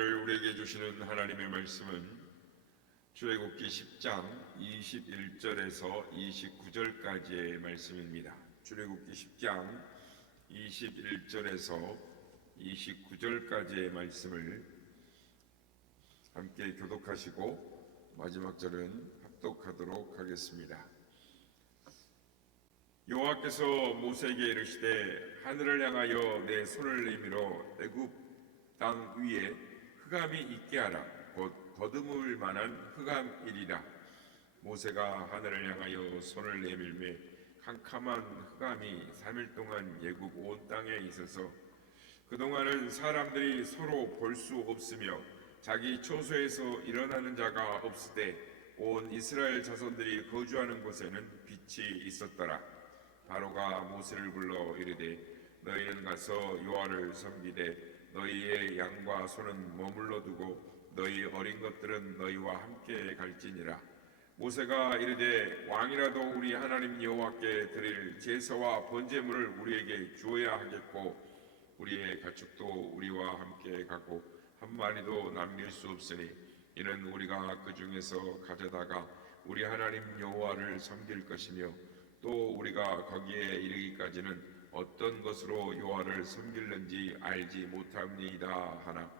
오늘 우리에게 주시는 하나님의 말씀은 출애굽기 10장 21절에서 29절까지의 말씀입니다. 출애굽기 10장 21절에서 29절까지의 말씀을 함께 교독하시고 마지막 절은 합독하도록 하겠습니다. 여호와께서 모세에게 이르시되 하늘을 향하여 내 손을 내밀어 애굽 땅 위에 흑암이 있게 하라. 곧 거두물 만한 흑암이리라. 모세가 하늘을 향하여 손을 내밀매 캄캄한 흑암이 3일 동안 애굽 온 땅에 있어서 그동안은 사람들이 서로 볼 수 없으며 자기 초소에서 일어나는 자가 없으되 온 이스라엘 자손들이 거주하는 곳에는 빛이 있었더라. 바로가 모세를 불러 이르되 너희는 가서 여호와를 섬기되 너희의 양과 소는 머물러 두고 너희 어린 것들은 너희와 함께 갈지니라. 모세가 이르되 왕이라도 우리 하나님 여호와께 드릴 제사와 번제물을 우리에게 주어야 하겠고 우리의 가축도 우리와 함께 가고 한 마리도 남길 수 없으니 이는 우리가 그 중에서 가져다가 우리 하나님 여호와를 섬길 것이며 또 우리가 거기에 이르기까지는 어떤 것으로 여호와를 섬길는지 알지 못함이니이다 하나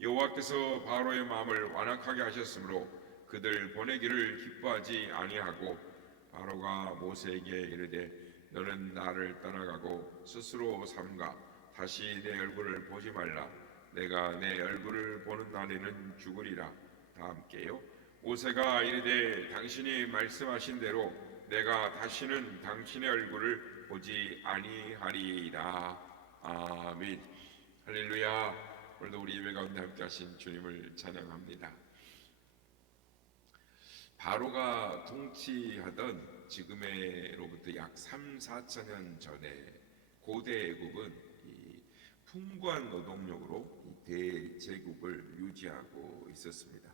여호와께서 바로의 마음을 완악하게 하셨으므로 그들 보내기를 기뻐하지 아니하고 바로가 모세에게 이르되 너는 나를 떠나가고 스스로 삼가 다시 내 얼굴을 보지 말라. 내가 내 얼굴을 보는 날에는 죽으리라. 다 함께요. 모세가 이르되 당신이 말씀하신 대로 내가 다시는 당신의 얼굴을 보지 아니하리이다. 아멘. 할렐루야. 오늘도 우리 예배 가운데 함께 하신 주님을 찬양합니다. 바로가 통치하던 지금으로부터 약 3, 4천년 전에 고대 애국은 이 풍부한 노동력으로 이 대제국을 유지하고 있었습니다.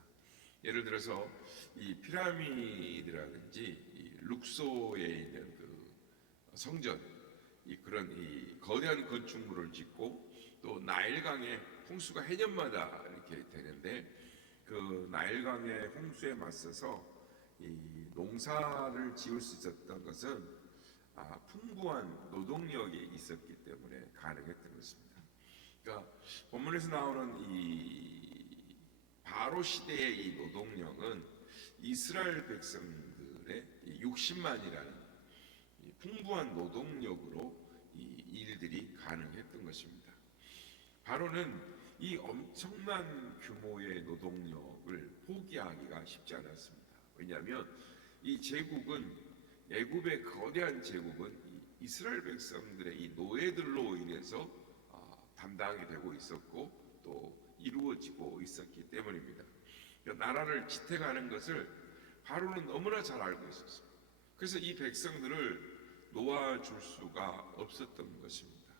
예를 들어서 이 피라미드라든지 이 룩소에 있는 그 성전, 그런 이 거대한 건축물을 짓고 또 나일강의 홍수가 해년마다 이렇게 되는데 그 나일강의 홍수에 맞서서 이 농사를 지을 수 있었던 것은 풍부한 노동력이 있었기 때문에 가능했던 것입니다. 그러니까 본문에서 나오는 이 바로 시대의 이 노동력은 이스라엘 백성들의 60만이라는 풍부한 노동력으로 이 일들이 가능했던 것입니다. 바로는 이 엄청난 규모의 노동력을 포기하기가 쉽지 않았습니다. 왜냐하면 이 제국은 애굽의 거대한 제국은 이스라엘 백성들의 이 노예들로 인해서 담당이 되고 있었고 또 이루어지고 있었기 때문입니다. 그러니까 나라를 지탱하는 것을 바로는 너무나 잘 알고 있었습니다. 그래서 이 백성들을 놓아줄 수가 없었던 것입니다.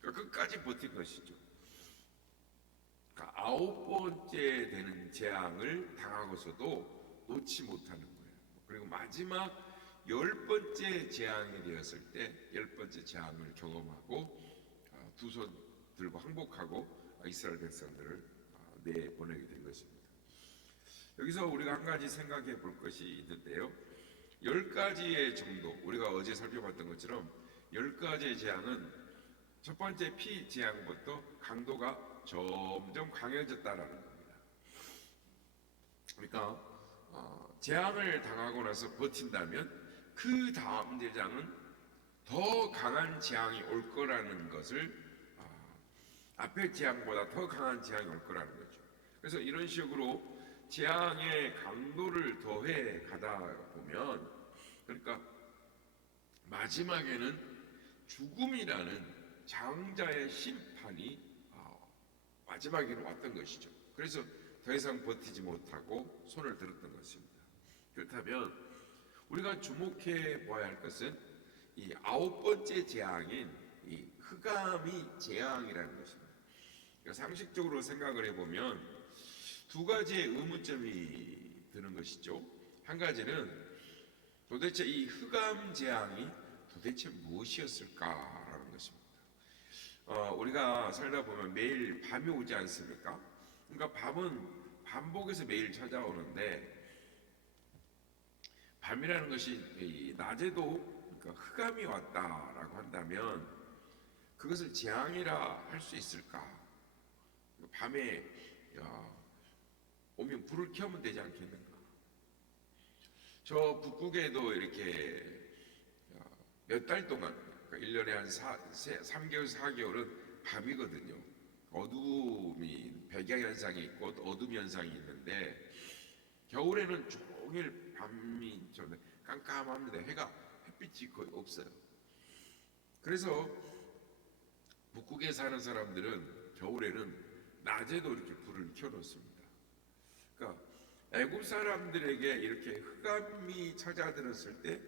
그러니까 끝까지 버틴 것이죠. 그러니까 9번째 되는 재앙을 당하고서도 놓지 못하는 거예요. 그리고 마지막 10번째 재앙이 되었을 때 10번째 재앙을 경험하고 두 손 들고 항복하고 이스라엘 백성들을 내보내게 된 것입니다. 여기서 우리가 한 가지 생각해 볼 것이 있는데요. 10가지의 정도, 우리가 어제 살펴봤던 것처럼 10가지의 재앙은 첫 번째 피 재앙부터 강도가 점점 강해졌다라는 겁니다. 그러니까 재앙을 당하고 나서 버틴다면 그 다음 재앙은 더 강한 재앙이 올 거라는 것을 앞의 재앙보다 더 강한 재앙이 올 거라는 거죠. 그래서 이런 식으로 재앙의 강도를 더해 가다 보면 그러니까 마지막에는 죽음이라는 장자의 심판이 마지막에는 왔던 것이죠. 그래서 더 이상 버티지 못하고 손을 들었던 것입니다. 그렇다면 우리가 주목해 보아야 할 것은 이 9번째 재앙인 이 흑암이 재앙이라는 것입니다. 그러니까 상식적으로 생각을 해보면 두 가지의 의문점이 드는 것이죠. 한 가지는 도대체 이 흑암 재앙이 도대체 무엇이었을까라는 것입니다. 우리가 살다 보면 매일 밤이 오지 않습니까? 그러니까 밤은 반복해서 매일 찾아오는데 밤이라는 것이 이 낮에도 그러니까 흑암이 왔다라고 한다면 그것을 재앙이라 할 수 있을까? 밤에 오면 불을 켜면 되지 않겠는가? 저 북극에도 이렇게 몇 달 동안, 그러니까 1년에 한 3개월, 4개월은 밤이거든요. 어두움이, 백야현상이 있고 또 어둠 현상이 있는데 겨울에는 종일 밤이 좀 깜깜합니다. 햇빛이 거의 없어요. 그래서 북극에 사는 사람들은 겨울에는 낮에도 이렇게 불을 켜놓습니다. 그러니까 애굽 사람들에게 이렇게 흑암이 찾아들었을 때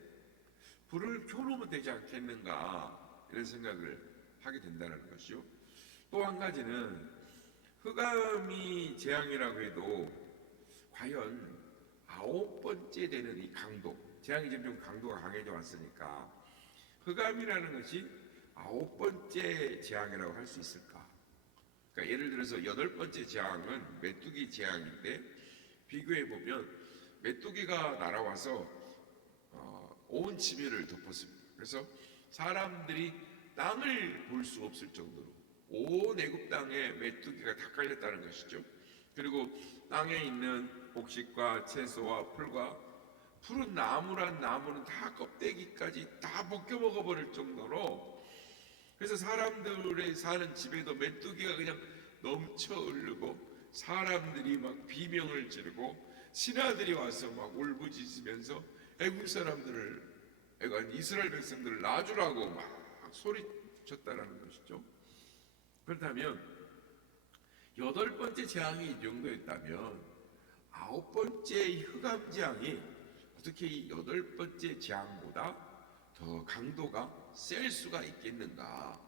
불을 켜놓으면 되지 않겠는가 이런 생각을 하게 된다는 것이요. 또 한 가지는 흑암이 재앙이라고 해도 과연 9번째 되는 이 강도, 재앙이 점점 강도가 강해져 왔으니까 흑암이라는 것이 9번째 재앙이라고 할 수 있을까? 그러니까 예를 들어서 8번째 재앙은 메뚜기 재앙인데 비교해 보면 메뚜기가 날아와서 온 지면을 덮었습니다. 그래서 사람들이 땅을 볼 수 없을 정도로 온 애굽 땅에 메뚜기가 다 깔렸다는 것이죠. 그리고 땅에 있는 곡식과 채소와 풀과 푸른 나무란 나무는 다 껍데기까지 다 벗겨 먹어버릴 정도로, 그래서 사람들의 사는 집에도 메뚜기가 그냥 넘쳐 흐르고 사람들이 막 비명을 지르고 신하들이 와서 막 울부짖으면서 애국 사람들을, 이스라엘 백성들을 놔주라고 막 소리쳤다라는 것이죠. 그렇다면 8번째 재앙이 이 정도였다면 9번째 흑암 재앙이 어떻게 이 8번째 재앙보다 더 강도가 셀 수가 있겠는가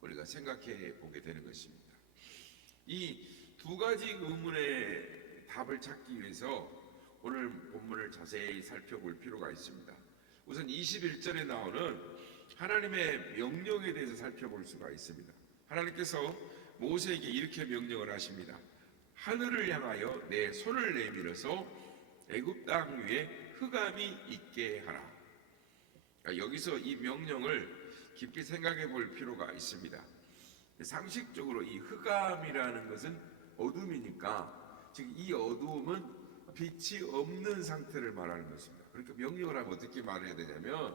우리가 생각해 보게 되는 것입니다. 이 두 가지 의문의 답을 찾기 위해서 오늘 본문을 자세히 살펴볼 필요가 있습니다. 우선 21절에 나오는 하나님의 명령에 대해서 살펴볼 수가 있습니다. 하나님께서 모세에게 이렇게 명령을 하십니다. 하늘을 향하여 내 손을 내밀어서 애굽 땅 위에 흑암이 있게 하라. 여기서 이 명령을 깊이 생각해 볼 필요가 있습니다. 상식적으로 이 흑암이라는 것은 어둠이니까, 즉 이 어두움은 빛이 없는 상태를 말하는 것입니다. 그러니까 명령을 하면 어떻게 말해야 되냐면,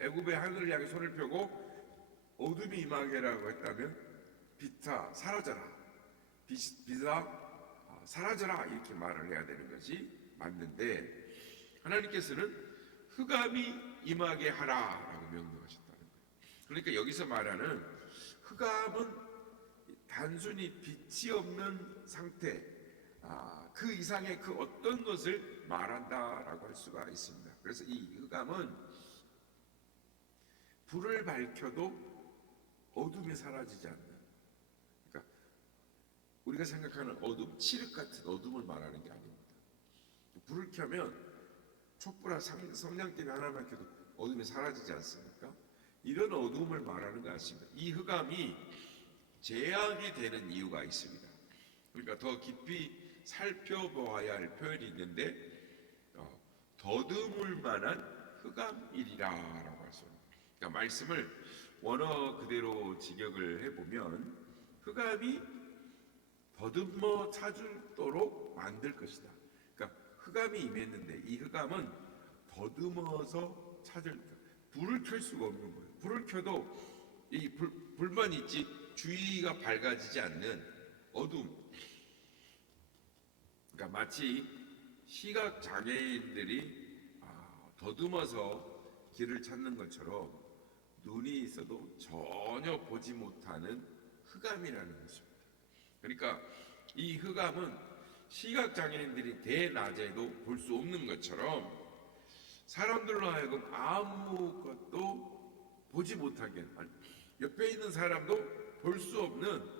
애굽의 하늘을 향해 손을 펴고 어둠이 임하게라고 했다면 빛아 사라져라, 빛아 사라져라 이렇게 말을 해야 되는 것이 맞는데, 하나님께서는 흑암이 임하게 하라라고 명령하셨다는 거예요. 그러니까 여기서 말하는 흑암은 단순히 빛이 없는 상태, 그 이상의 그 어떤 것을 말한다라고 할 수가 있습니다. 그래서 이 흑암은 불을 밝혀도 어둠이 사라지지 않는, 그러니까 우리가 생각하는 어둠, 칠흑 같은 어둠을 말하는 게 아닙니다. 불을 켜면 촛불 성냥 때문에 하나만 켜도 어둠이 사라지지 않습니까? 이런 어둠을 말하는 것 같습니다. 이 흑암이 재앙이 되는 이유가 있습니다. 그러니까 더 깊이 살펴보아야 할 표현이 있는데, 더듬을 만한 흑암이리라라고 하죠. 그러니까 말씀을 원어 그대로 직역을 해보면 흑암이 더듬어 찾도록 만들 것이다. 그러니까 흑암이 임했는데 이 흑암은 더듬어서 찾을, 불을 켤 수가 없는 거예요. 불을 켜도 이 불만 있지 주위가 밝아지지 않는 어둠. 그러니까 마치 시각 장애인들이 더듬어서 길을 찾는 것처럼 눈이 있어도 전혀 보지 못하는 흑암이라는 것입니다. 그러니까 이 흑암은 시각 장애인들이 대낮에도 볼 수 없는 것처럼 사람들로 하여금 아무것도 보지 못하게, 옆에 있는 사람도 볼 수 없는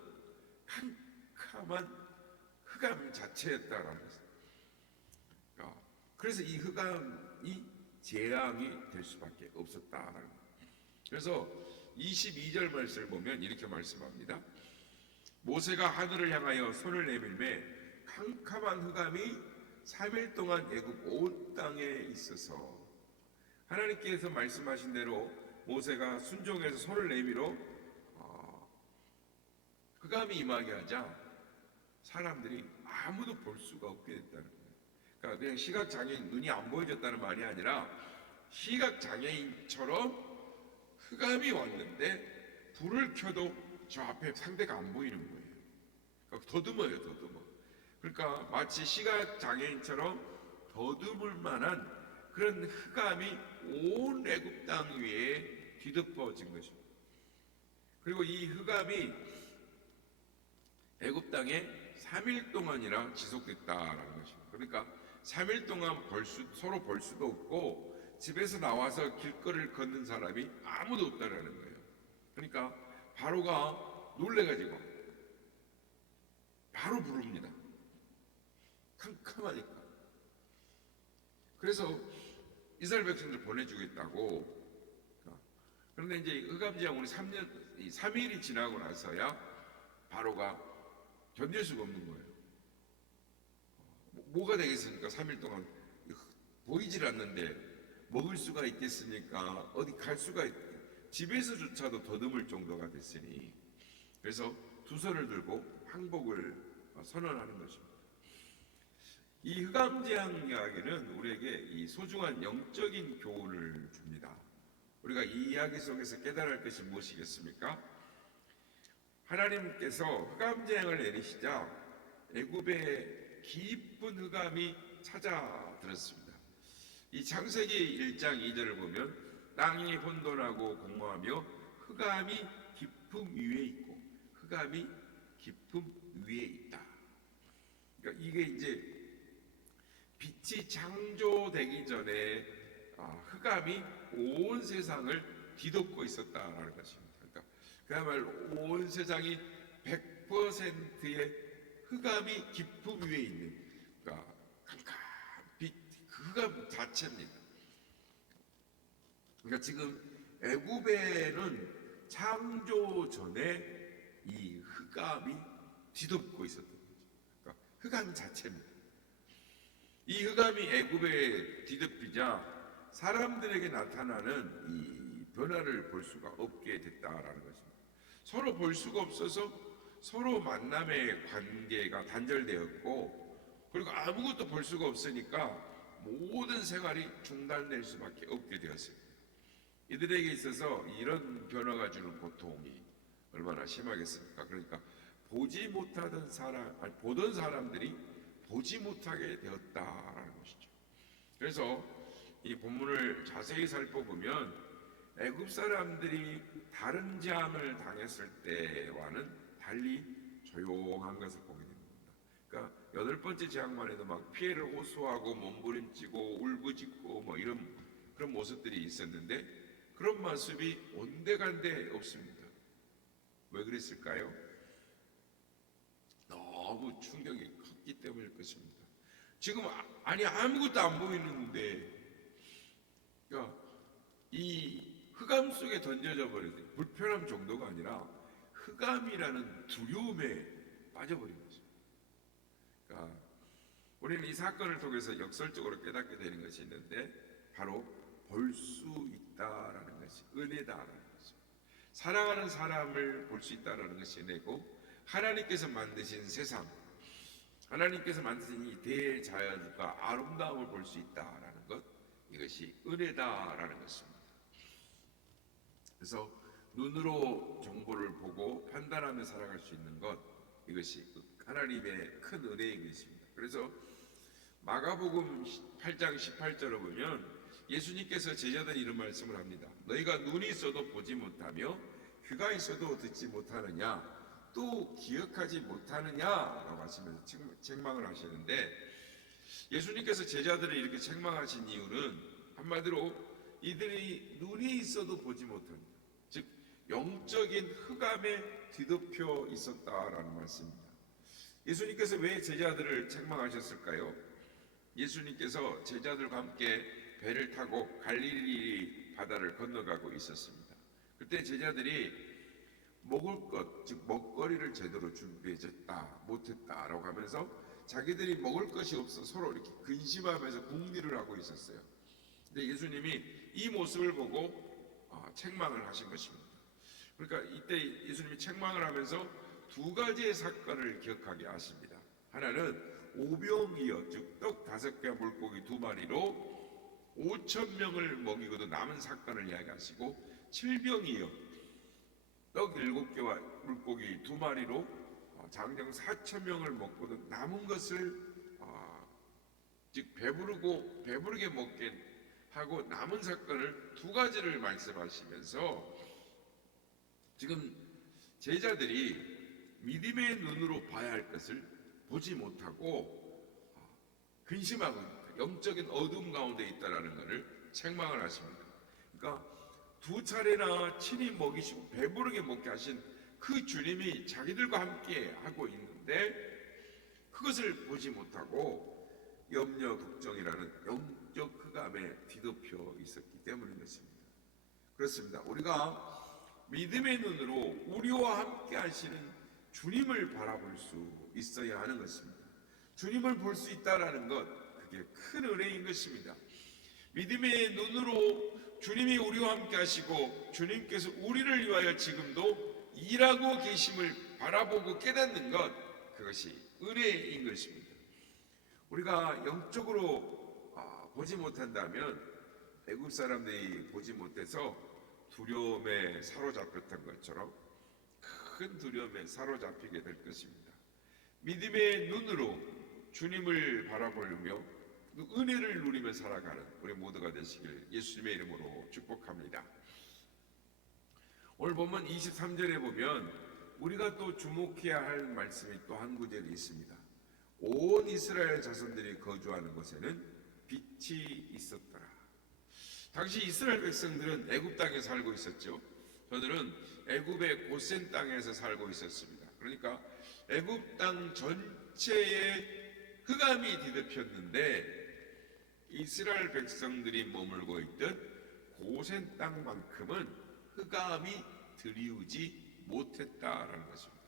캄캄한 흑암 자체였다라는 것입니다. 그래서 이 흑암이 재앙이 될 수밖에 없었다라는 거예요. 그래서 22절 말씀을 보면 이렇게 말씀합니다. 모세가 하늘을 향하여 손을 내밀매 캄캄한 흑암이 3일 동안 애굽 온 땅에 있어서, 하나님께서 말씀하신 대로 모세가 순종해서 손을 내밀어 흑암이 임하게 하자 사람들이 아무도 볼 수가 없게 됐다는 거예요. 그러니까 그냥 시각장애인, 눈이 안 보여졌다는 말이 아니라 시각장애인처럼 흑암이 왔는데 불을 켜도 저 앞에 상대가 안 보이는 거예요. 그러니까 더듬어요, 더듬어. 그러니까 마치 시각장애인처럼 더듬을 만한 그런 흑암이 온 애굽 땅 위에 뒤덮어진 것입니다. 그리고 이 흑암이 애굽 땅에 3일 동안이나 지속됐다라는 것입니다. 그러니까 3일 동안 서로 볼 수도 없고 집에서 나와서 길거리를 걷는 사람이 아무도 없다라는 거예요. 그러니까 바로가 놀래가지고 바로 부릅니다. 캄캄하니까. 그래서 이스라엘 백성들 보내주겠다고. 그런데 이제 흑암지향으로 3일이 지나고 나서야 바로가 견딜 수가 없는 거예요. 뭐가 되겠습니까? 3일 동안 보이질 않는데 먹을 수가 있겠습니까? 어디 갈 수가 집에서조차도 더듬을 정도가 됐으니, 그래서 두 손을 들고 항복을 선언하는 것입니다. 이 흑암재앙 이야기는 우리에게 이 소중한 영적인 교훈을 줍니다. 우리가 이 이야기 속에서 깨달아야 할 것이 무엇이겠습니까? 하나님께서 흑암재앙을 내리시자 애굽에 깊은 흑암이 찾아들었습니다. 이 창세기 1장 2절을 보면 땅이 혼돈하고 공허하며 흑암이 깊음 위에 있고, 흑암이 깊음 위에 있다. 그러니까 이게 이제 빛이 창조되기 전에 흑암이 온 세상을 뒤덮고 있었다라는 것입니다. 그러니까 그야말로 온 세상이 100%의 흑암이 깊음 위에 있는, 그러니까 빛, 그 흑암 자체입니다. 그러니까 지금 애굽에는 창조 전에 이 흑암이 뒤덮고 있었던 거죠. 그러니까 흑암 자체입니다. 이 흑암이 애굽에 뒤덮이자 사람들에게 나타나는 이 변화를 볼 수가 없게 됐다라는 것입니다. 서로 볼 수가 없어서 서로 만남의 관계가 단절되었고, 그리고 아무것도 볼 수가 없으니까 모든 생활이 중단될 수밖에 없게 되었습니다. 이들에게 있어서 이런 변화가 주는 고통이 얼마나 심하겠습니까? 그러니까 보지 못하던 보던 사람들이 보지 못하게 되었다라는 것이죠. 그래서 이 본문을 자세히 살펴보면 애굽 사람들이 다른 재앙을 당했을 때와는 달리 조용한 것을 보게 됩니다. 그러니까 8번째 재앙만 해도 막 피해를 호소하고 몸부림치고 울부짖고 뭐 이런 그런 모습들이 있었는데, 그런 모습이 온데간데 없습니다. 왜 그랬을까요? 너무 충격이 컸기 때문일 것입니다. 지금 아무것도 안 보이는데, 그러니까 이 흑암 속에 던져져 버려서 불편함 정도가 아니라 흑암이라는 두려움에 빠져버린 것입니다. 그러니까 우리는 이 사건을 통해서 역설적으로 깨닫게 되는 것이 있는데, 바로 볼 수 있다라는 것이 은혜다라는 것입니다. 사랑하는 사람을 볼 수 있다라는 것이 은혜고, 하나님께서 만드신 세상, 하나님께서 만드신 이 대자연과 아름다움을 볼 수 있다라는 것, 이것이 은혜다라는 것입니다. 그래서 눈으로 정보를 보고 판단하며 살아갈 수 있는 것, 이것이 하나님의 큰 은혜인 것입니다. 그래서 마가복음 8장 18절을 보면 예수님께서 제자들이 이런 말씀을 합니다. 너희가 눈이 있어도 보지 못하며 귀가 있어도 듣지 못하느냐, 또 기억하지 못하느냐라고 하시면서 책망을 하시는데, 예수님께서 제자들을 이렇게 책망하신 이유는 한마디로 이들이 눈이 있어도 보지 못한다, 즉 영적인 흑암에 뒤덮여 있었다라는 말씀입니다. 예수님께서 왜 제자들을 책망하셨을까요? 예수님께서 제자들과 함께 배를 타고 갈릴리 바다를 건너가고 있었습니다. 그때 제자들이 먹을 것, 즉 먹거리를 제대로 준비해줬다, 못했다라고 하면서 자기들이 먹을 것이 없어 서로 이렇게 근심하면서 궁리를 하고 있었어요. 근데 예수님이 이 모습을 보고 책망을 하신 것입니다. 그러니까 이때 예수님이 책망을 하면서 두 가지의 사건을 기억하게 하십니다. 하나는 오병이어, 즉 떡 5개와 물고기 2마리로 5,000명을 먹이고도 남은 사건을 이야기하시고, 칠병이어 떡 7개와 물고기 2마리로 장정 4,000명을 먹고도 남은 것을 즉 배부르게 먹게 하고 남은 사건을 두 가지를 말씀하시면서, 지금 제자들이 믿음의 눈으로 봐야 할 것을 보지 못하고 근심하고 있다, 영적인 어둠 가운데 있다라는 것을 책망을 하십니다. 그러니까 두 차례나 친히 먹이시고 배부르게 먹게 하신 그 주님이 자기들과 함께 하고 있는데 그것을 보지 못하고 염려 걱정이라는 영적 흑암에 뒤덮여 있었기 때문인 것입니다. 그렇습니다. 우리가 믿음의 눈으로 우리와 함께 하시는 주님을 바라볼 수 있어야 하는 것입니다. 주님을 볼 수 있다라는 것, 그게 큰 은혜인 것입니다. 믿음의 눈으로 주님이 우리와 함께 하시고 주님께서 우리를 위하여 지금도 일하고 계심을 바라보고 깨닫는 것, 그것이 은혜인 것입니다. 우리가 영적으로 보지 못한다면 애굽 사람들이 보지 못해서 두려움에 사로잡혔던 것처럼 큰 두려움에 사로잡히게 될 것입니다. 믿음의 눈으로 주님을 바라보며 은혜를 누리며 살아가는 우리 모두가 되시길 예수님의 이름으로 축복합니다. 오늘 본문 23절에 보면 우리가 또 주목해야 할 말씀이 또 한 구절이 있습니다. 온 이스라엘 자손들이 거주하는 곳에는 빛이 있었더라. 당시 이스라엘 백성들은 애굽 땅에 살고 있었죠. 저들은 애굽의 고센 땅에서 살고 있었습니다. 그러니까 애굽 땅 전체에 흑암이 뒤덮였는데 이스라엘 백성들이 머물고 있던 고센 땅만큼은 흑암이 들이우지 못했다라는 것입니다.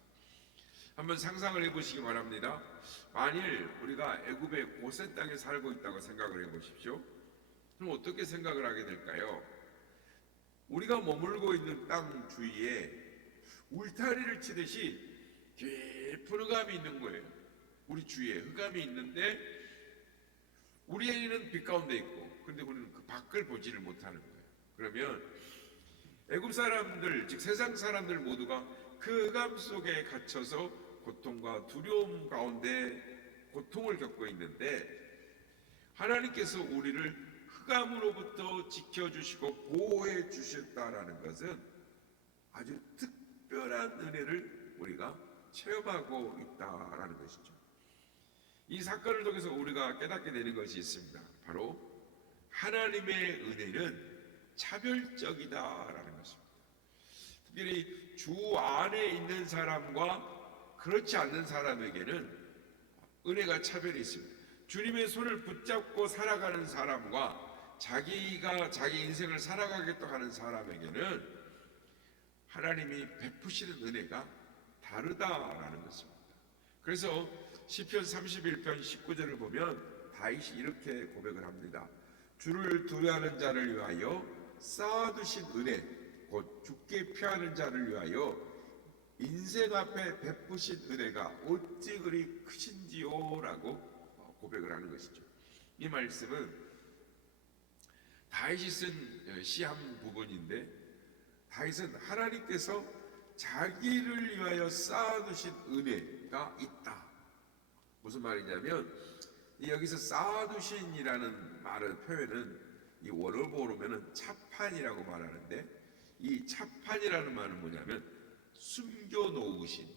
한번 상상을 해보시기 바랍니다. 만일 우리가 애굽의 고센 땅에 살고 있다고 생각을 해보십시오. 그럼 어떻게 생각을 하게 될까요? 우리가 머물고 있는 땅 주위에 울타리를 치듯이 깊은 흑암이 있는 거예요. 우리 주위에 흑암이 있는데 우리에게는 빛 가운데 있고, 그런데 우리는 그 밖을 보지를 못하는 거예요. 그러면 애굽 사람들, 즉 세상 사람들 모두가 그 흑암 속에 갇혀서 고통과 두려움 가운데 고통을 겪고 있는데, 하나님께서 우리를 흑암으로부터 지켜주시고 보호해 주셨다라는 것은 아주 특별한 은혜를 우리가 체험하고 있다라는 것이죠. 이 사건을 통해서 우리가 깨닫게 되는 것이 있습니다. 바로 하나님의 은혜는 차별적이다라는 것입니다. 특별히 주 안에 있는 사람과 그렇지 않는 사람에게는 은혜가 차별이 있습니다. 주님의 손을 붙잡고 살아가는 사람과 자기가 자기 인생을 살아가겠다고 하는 사람에게는 하나님이 베푸시는 은혜가 다르다라는 것입니다. 그래서 시편 31편 19절을 보면 다윗이 이렇게 고백을 합니다. 주를 두려워하는 자를 위하여 쌓아두신 은혜, 곧 죽게 피하는 자를 위하여 인생 앞에 베푸신 은혜가 어찌 그리 크신지요 라고 고백을 하는 것이죠. 이 말씀은 다윗이 쓴 시 한 부분인데, 다윗은 하나님께서 자기를 위하여 쌓아두신 은혜가 있다. 무슨 말이냐면 여기서 쌓아두신이라는 말의 표현은 이 원어로 보면은 차판이라고 말하는데, 이 차판이라는 말은 뭐냐면 숨겨놓으신,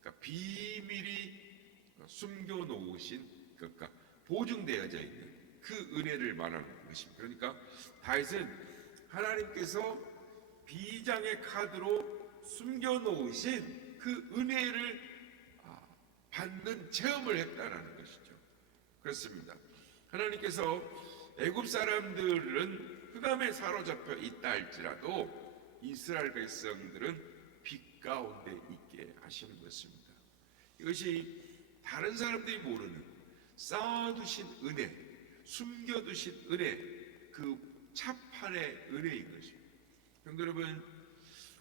그러니까 비밀이 숨겨놓으신, 그러니까 보증되어져 있는 그 은혜를 말하는 것입니다. 그러니까 다윗은 하나님께서 비장의 카드로 숨겨놓으신 그 은혜를 받는 체험을 했다라는 것이죠. 그렇습니다. 하나님께서 애굽 사람들은 흑암에 사로잡혀 있다 할지라도 이스라엘 백성들은 빛 가운데 있게 하시는 것입니다. 이것이 다른 사람들이 모르는 쌓아두신 은혜, 숨겨두신 은혜, 그 차판의 은혜인 것입니다. 성도 여러분,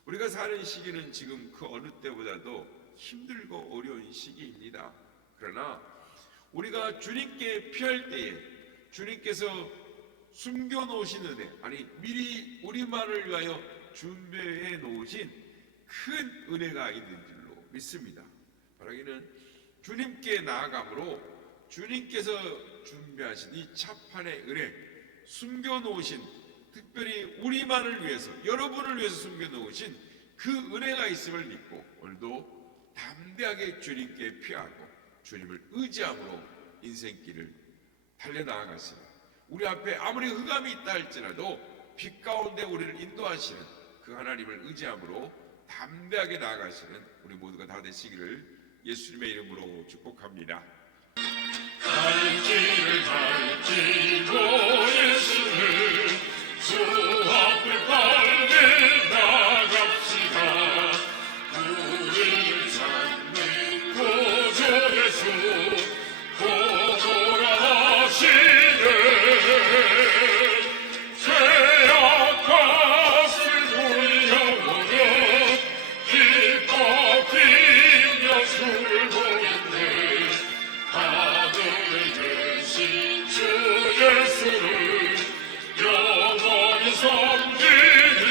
우리가 사는 시기는 지금 그 어느 때보다도 힘들고 어려운 시기입니다. 그러나 우리가 주님께 피할 때에 주님께서 숨겨놓으신 은혜, 아니 미리 우리만을 위하여 준비해 놓으신 큰 은혜가 있는 줄로 믿습니다. 바라기는 주님께 나아감으로 주님께서 준비하신 이 차판의 은혜, 숨겨놓으신, 특별히 우리만을 위해서, 여러분을 위해서 숨겨놓으신 그 은혜가 있음을 믿고 오늘도 담대하게 주님께 피하고 주님을 의지함으로 인생길을 달려나아갔습니다. 우리 앞에 아무리 흑암이 있다 할지라도 빛 가운데 우리를 인도하시는 그 하나님을 의지함으로 담대하게 나아가시는 우리 모두가 다 되시기를 예수님의 이름으로 축복합니다. 갈 길을 갈지고 예수를 주 앞을 빨리 나갑시다. 우리를 찾는 구주 예수 구원하시네. 죄악과 슬픔이 영원히 기뻐 뛰며 주를 보겠네. 하늘에 계신 주 예수를 영원히 섬기니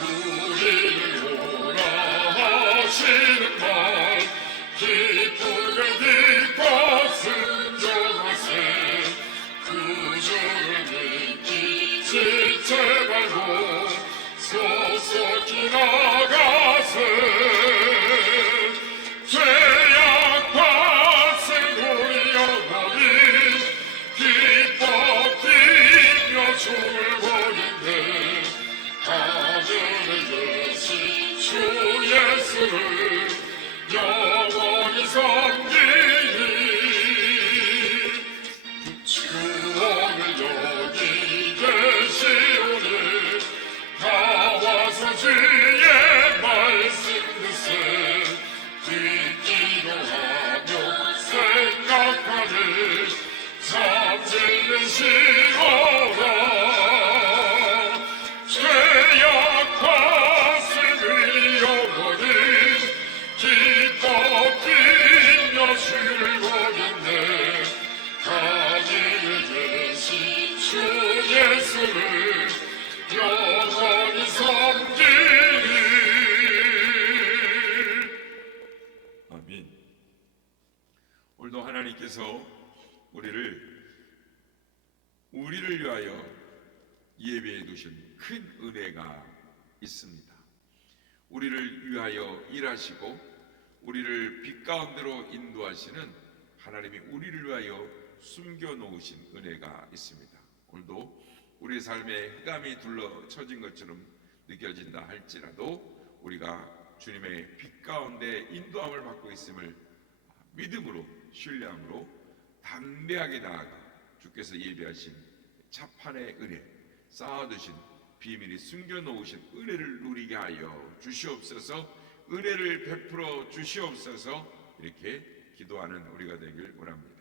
우리를 오라 하시는 말 기쁘게 듣고 순종하세. 구주를 믿기 지체 말고 소속히 나가세. 죄악과 슬픔이 영원히 기뻐 뛰며 주를 보겠네. 하늘에 계신 주 예수를 영원히 섬기니 주원을 여기 계시오니 나와서 주의 말씀 듣세. 듣기도 하며 생각하니 잠들는 시로라. 죄악과 슬픔이 영원히 기뻐 뛰며 주를 보겠네. 하늘에 계신 주 예수를 영원히 섬기니. 아멘. 오늘도 하나님께서 우리를 위하여 예배해 두신 큰 은혜가 있습니다. 우리를 위하여 일하시고 우리를 빛 가운데로 인도하시는 하나님이 우리를 위하여 숨겨놓으신 은혜가 있습니다. 오늘도 우리의 삶에 흑암이 둘러쳐진 것처럼 느껴진다 할지라도 우리가 주님의 빛 가운데 인도함을 받고 있음을 믿음으로, 신뢰함으로 담대하게 나아가 주께서 예비하신 차판의 은혜, 쌓아두신 비밀이 숨겨놓으신 은혜를 누리게 하여 주시옵소서. 은혜를 베풀어 주시옵소서. 이렇게 기도하는 우리가 되길 원합니다.